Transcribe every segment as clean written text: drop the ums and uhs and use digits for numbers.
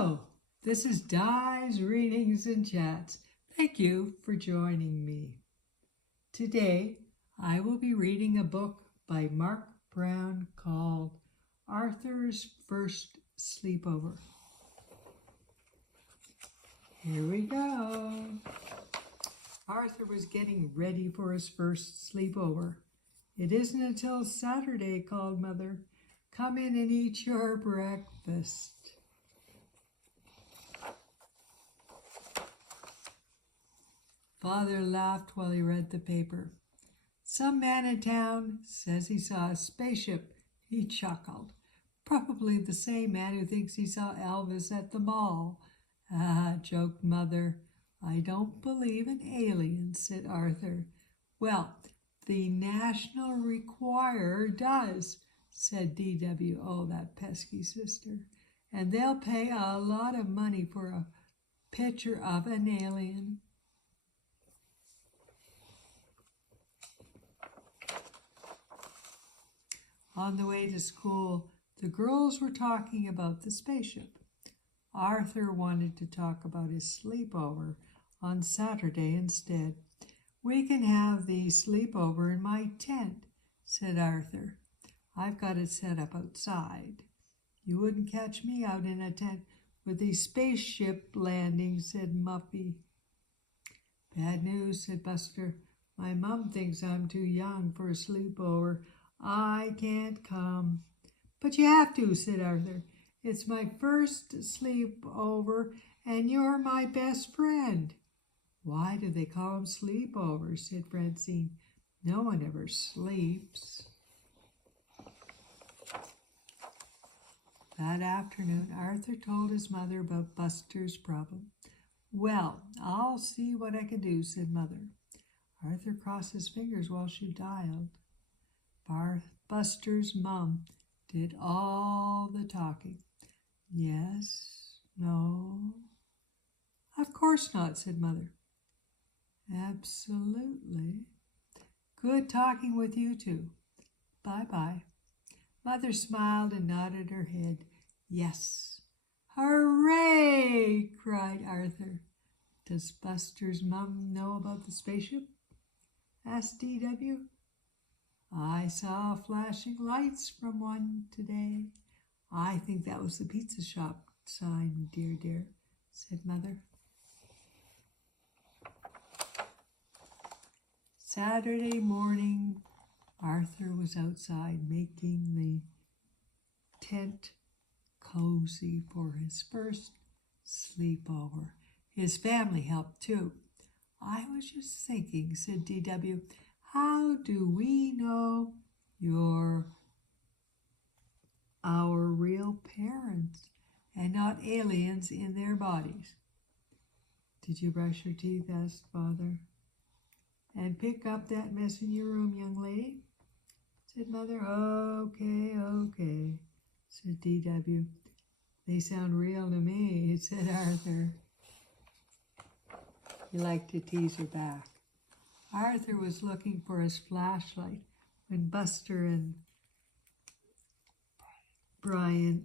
Hello, this is Di's Readings and Chats. Thank you for joining me. Today, I will be reading a book by MARC called Arthur's First Sleepover. Here we go. Arthur was getting ready for his first sleepover. It isn't until Saturday, called Mother. Come in and eat your breakfast. Father laughed while he read the paper. Some man in town says he saw a spaceship. He chuckled. Probably the same man who thinks he saw Elvis at the mall. Ah, joked Mother. I don't believe in aliens, said Arthur. Well, the National Requirer does, said D.W. Oh, that pesky sister. And they'll pay a lot of money for a picture of an alien. On the way to school, the girls were talking about the spaceship. Arthur wanted to talk about his sleepover on Saturday instead. We can have the sleepover in my tent, said Arthur. I've got it set up outside. You wouldn't catch me out in a tent with the spaceship landing, said Muffy. Bad news, said Buster. My mom thinks I'm too young for a sleepover. I can't come. But you have to, said Arthur. It's my first sleepover, and you're my best friend. Why do they call them sleepovers, said Francine. No one ever sleeps. That afternoon, Arthur told his mother about Buster's problem. Well, I'll see what I can do, said Mother. Arthur crossed his fingers while she dialed. Buster's mom did all the talking. Yes, no. Of course not, said Mother. Absolutely. Good talking with you two. Bye-bye. Mother smiled and nodded her head. Yes. Hooray! Cried Arthur. Does Buster's mom know about the spaceship? Asked D.W. I saw flashing lights from one today. I think that was the pizza shop sign, dear, said Mother. Saturday morning, Arthur was outside making the tent cozy for his first sleepover. His family helped too. I was just thinking, said D.W., how do we know you're our real parents and not aliens in their bodies? Did you brush your teeth? Asked Father. And pick up that mess in your room, young lady, said Mother. Okay, said D.W. They sound real to me, said Arthur. He liked to tease her back. Arthur was looking for his flashlight when Buster and Brian,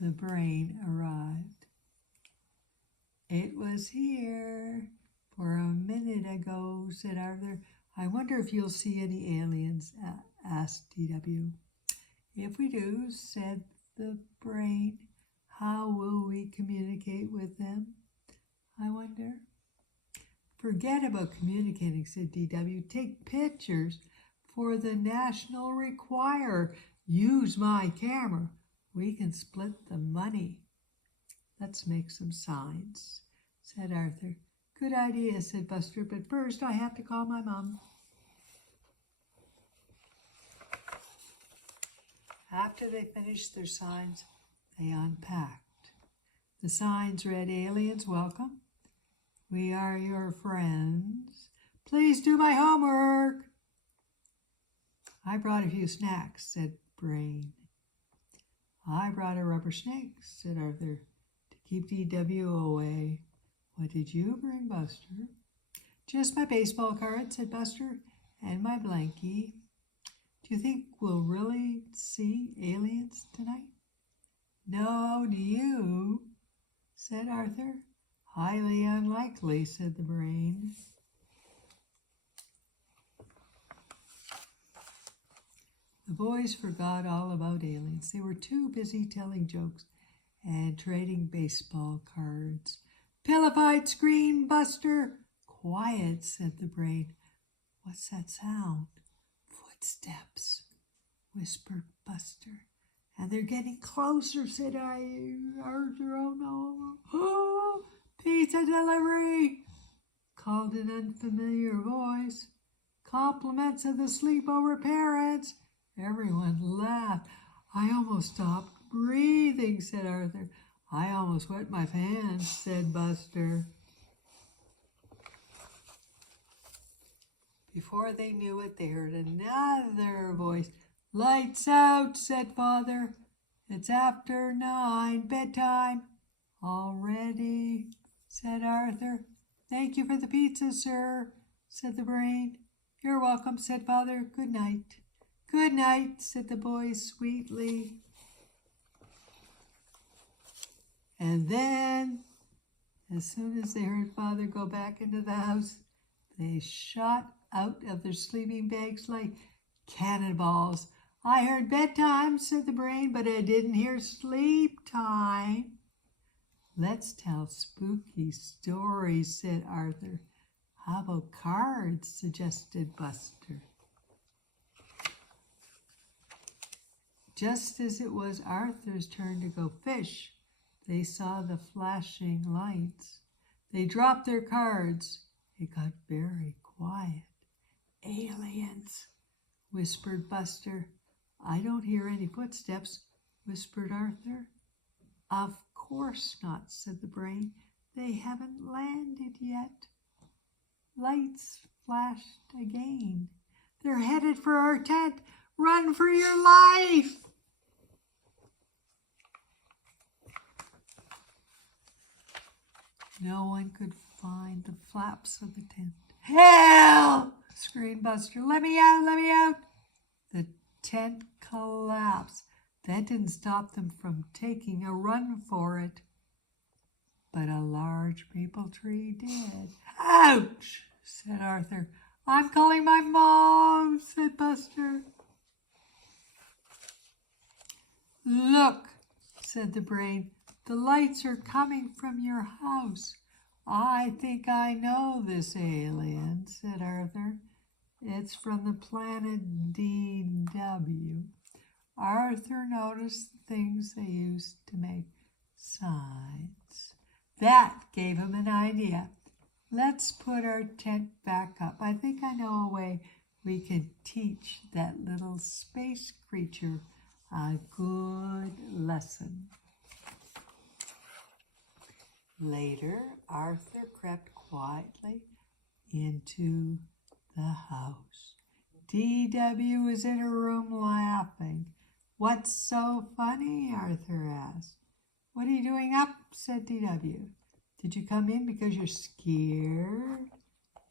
the brain, arrived. It was here for a minute ago, said Arthur. I wonder if you'll see any aliens, asked D.W. If we do, said the brain, how will we communicate with them? I wonder. Forget about communicating, said D.W. Take pictures for the National Requirer. Use my camera. We can split the money. Let's make some signs, said Arthur. Good idea, said Buster, but first I have to call my mom. After they finished their signs, they unpacked. The signs read, Aliens, welcome. We are your friends. Please do my homework. I brought a few snacks, said Brain. I brought a rubber snake, said Arthur, to keep D.W. away. What did you bring, Buster? Just my baseball card, said Buster, and my blankie. Do you think we'll really see aliens tonight? No, do you? said Arthur. Highly unlikely, said the brain. The boys forgot all about aliens. They were too busy telling jokes and trading baseball cards. Pillified scream, Buster. Quiet, said the brain. What's that sound? Footsteps, whispered Buster. And they're getting closer, said Arthur. Oh no. Oh, pizza delivery, called an unfamiliar voice. Compliments of the sleepover parents. Everyone laughed. I almost stopped breathing, said Arthur. I almost wet my pants, said Buster. Before they knew it, they heard another voice. Lights out, said Father. It's after 9, bedtime. Already, said Arthur. Thank you for the pizza, sir, said the brain. You're welcome, said Father. Good night. Good night, said the boys sweetly. And then, as soon as they heard Father go back into the house, they shot out of their sleeping bags like cannonballs. I heard bedtime, said the brain, but I didn't hear sleep time. Let's tell spooky stories, said Arthur. How about cards, suggested Buster. Just as it was Arthur's turn to go fish, they saw the flashing lights. They dropped their cards. It got very quiet. Aliens, whispered Buster. I don't hear any footsteps, whispered Arthur. Of course not, said the brain. They haven't landed yet. Lights flashed again. They're headed for our tent. Run for your life! No one could find the flaps of the tent. Help! Screamed Buster. Let me out, let me out! The tent collapsed. That didn't stop them from taking a run for it. But a large maple tree did. Ouch! Said Arthur. I'm calling my mom, said Buster. Look, said the brain. The lights are coming from your house. I think I know this alien, said Arthur. It's from the planet DW. Arthur noticed the things they used to make signs. That gave him an idea. Let's put our tent back up. I think I know a way we could teach that little space creature a good lesson. Later, Arthur crept quietly into the house. DW was in her room laughing. What's so funny? Arthur asked. What are you doing up? Said DW. Did you come in because you're scared?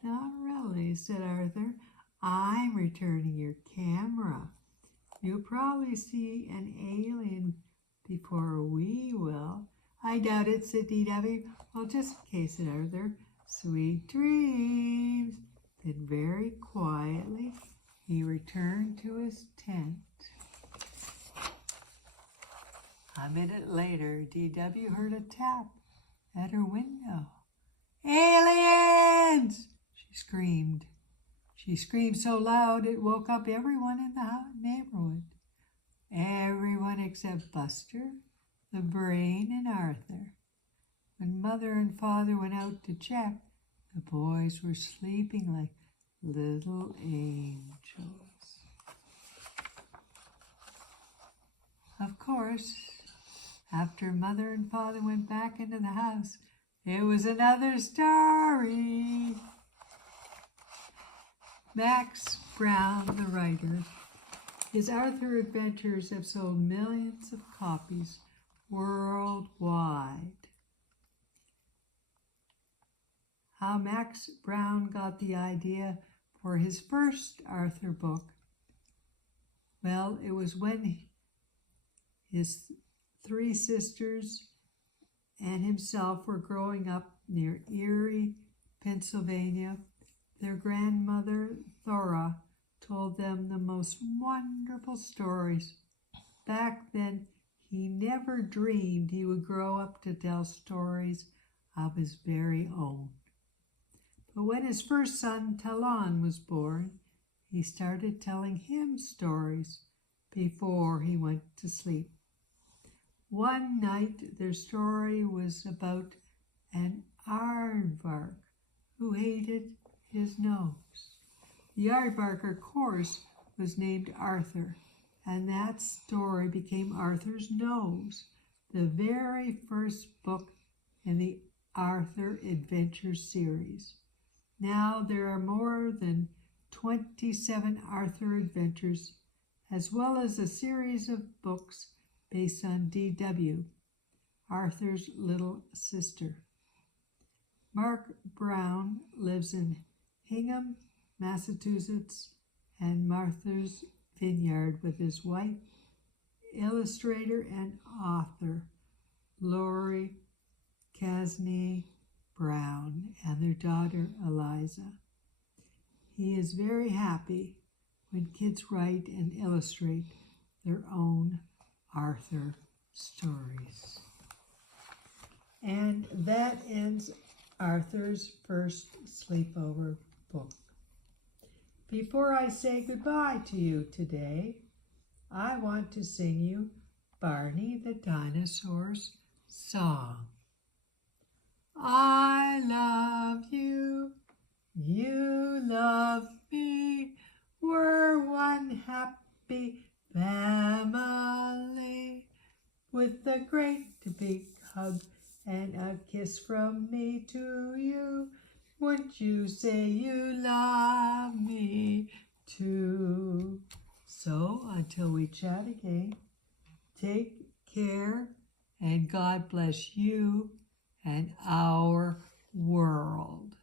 Not really, said Arthur. I'm returning your camera. You'll probably see an alien before we will. I doubt it, said DW. Well, just in case, said Arthur. Sweet dreams. Then very quietly, he returned to his tent. A minute later, DW heard a tap at her window. Aliens! She screamed. She screamed so loud it woke up everyone in the neighborhood. Everyone except Buster, the brain, and Arthur. When Mother and Father went out to check, the boys were sleeping like little angels. Of course, after Mother and Father went back into the house, it was another story. Max Brown, the writer, his Arthur adventures have sold millions of copies worldwide. How Max Brown got the idea for his first Arthur book? Well, it was when his three sisters and himself were growing up near Erie, Pennsylvania, their grandmother, Thora, told them the most wonderful stories. Back then, he never dreamed he would grow up to tell stories of his very own. But when his first son, Talon, was born, he started telling him stories before he went to sleep. One night, their story was about an aardvark who hated his nose. The aardvark, of course, was named Arthur, and that story became Arthur's Nose, the very first book in the Arthur Adventure series. Now there are more than 27 Arthur adventures, as well as a series of books based on D.W., Arthur's little sister. Mark Brown lives in Hingham, Massachusetts, and Martha's Vineyard with his wife, illustrator and author Lori Casney Brown, and their daughter Eliza. He is very happy when kids write and illustrate their own Arthur stories. And that ends Arthur's first sleepover book. Before I say goodbye to you today, I want to sing you Barney the Dinosaur's song. I love you, you love me, we're one happy family, with a great big hug and a kiss from me to you. Wouldn't you say you love me too? So until we chat again, take care and God bless you and our world.